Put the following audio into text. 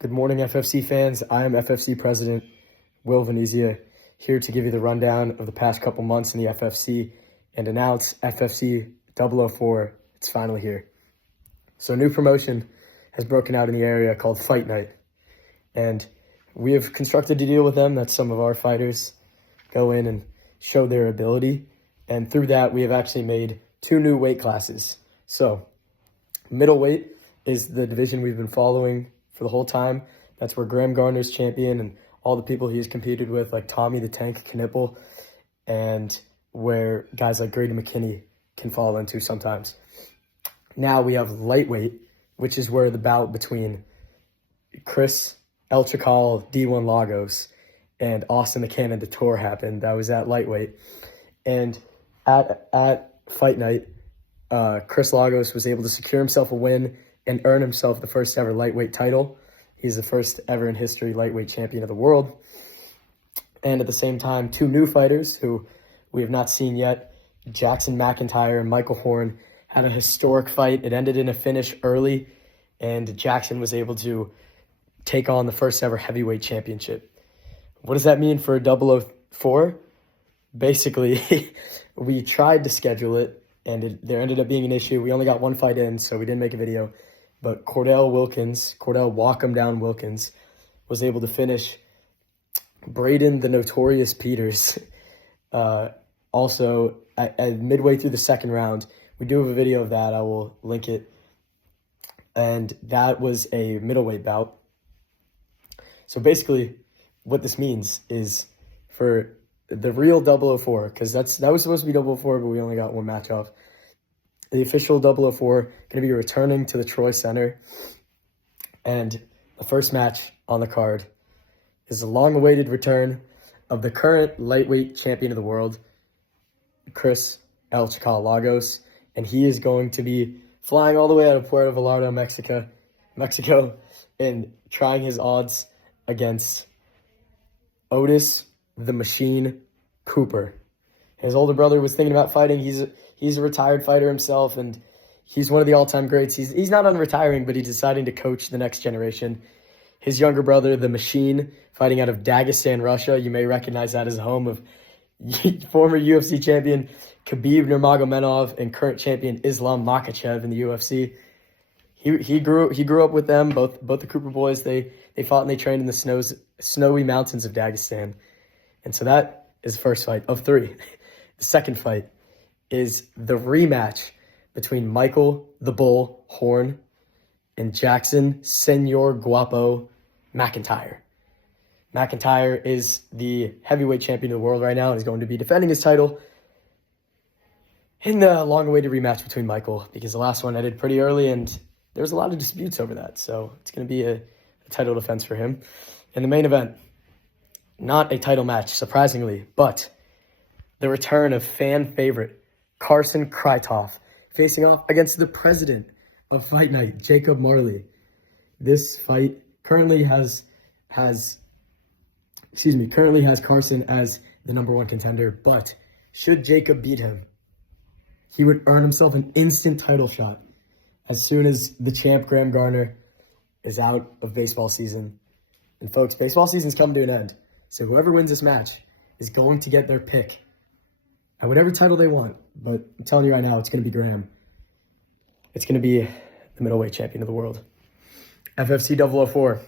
Good morning, FFC fans. I am FFC President Will Venezia, here to give you the rundown of the past couple months in the FFC and announce FFC 004. It's finally here. So a new promotion has broken out in the area called Fight Night. And we have constructed a deal with them that some of our fighters go in and show their ability. And through that, we have actually made 2 new weight classes. So middleweight is the division we've been following for the whole time. That's where Graham Garner's champion and all the people he's competed with, like Tommy the Tank Knipple, and where guys like Grady McKinney can fall into sometimes. Now we have lightweight, which is where the bout between Chris El Chacal D1 Lagos and Austin the Cannon Tour happened. That was at lightweight. And at Fight Night, Chris Lagos was able to secure himself a win and earn himself the first ever lightweight title. He's the first ever in history lightweight champion of the world. And at the same time, 2 new fighters who we have not seen yet, Jackson McIntyre and Michael Horn, had a historic fight. It ended in a finish early, and Jackson was able to take on the first ever heavyweight championship. What does that mean for 004? Basically, we tried to schedule it, and there ended up being an issue. We only got 1 fight in, so we didn't make a video. But Cordell Walk 'em Down Wilkins, was able to finish Braden the Notorious Peters. Also, at midway through the second round, we do have a video of that. I will link it. And that was a middleweight bout. So basically, what this means is for the real 004, because that was supposed to be 004, but we only got 1 match off. The official 004 going to be returning to the Troy Center. And the first match on the card is the long-awaited return of the current lightweight champion of the world, Chris El Chacal Lagos. And he is going to be flying all the way out of Puerto Vallarta, Mexico, and trying his odds against Otis the Machine Cooper. His older brother was thinking about fighting. He's a retired fighter himself, and he's one of the all-time greats. He's not unretiring, but he's deciding to coach the next generation. His younger brother, the Machine, fighting out of Dagestan, Russia. You may recognize that as the home of former UFC champion Khabib Nurmagomedov and current champion Islam Makhachev in the UFC. He grew up with them, both the Cooper boys. They fought and they trained in the snowy mountains of Dagestan. And so that is the first fight of 3. The second fight is the rematch between Michael the Bull Horn and Jackson Senor Guapo McIntyre. McIntyre is the heavyweight champion of the world right now and is going to be defending his title in the long-awaited rematch between Michael, because the last one ended pretty early and there was a lot of disputes over that. So it's going to be a title defense for him. In the main event, not a title match, surprisingly, but the return of fan favorite Carson Krytov facing off against the president of Fight Night, Jacob Marley. This fight currently has Carson as the #1 contender, but should Jacob beat him, he would earn himself an instant title shot as soon as the champ Graham Garner is out of baseball season. And folks, baseball season's coming to an end. So whoever wins this match is going to get their pick at whatever title they want. But I'm telling you right now, it's going to be Graham. It's going to be the middleweight champion of the world. FFC 004.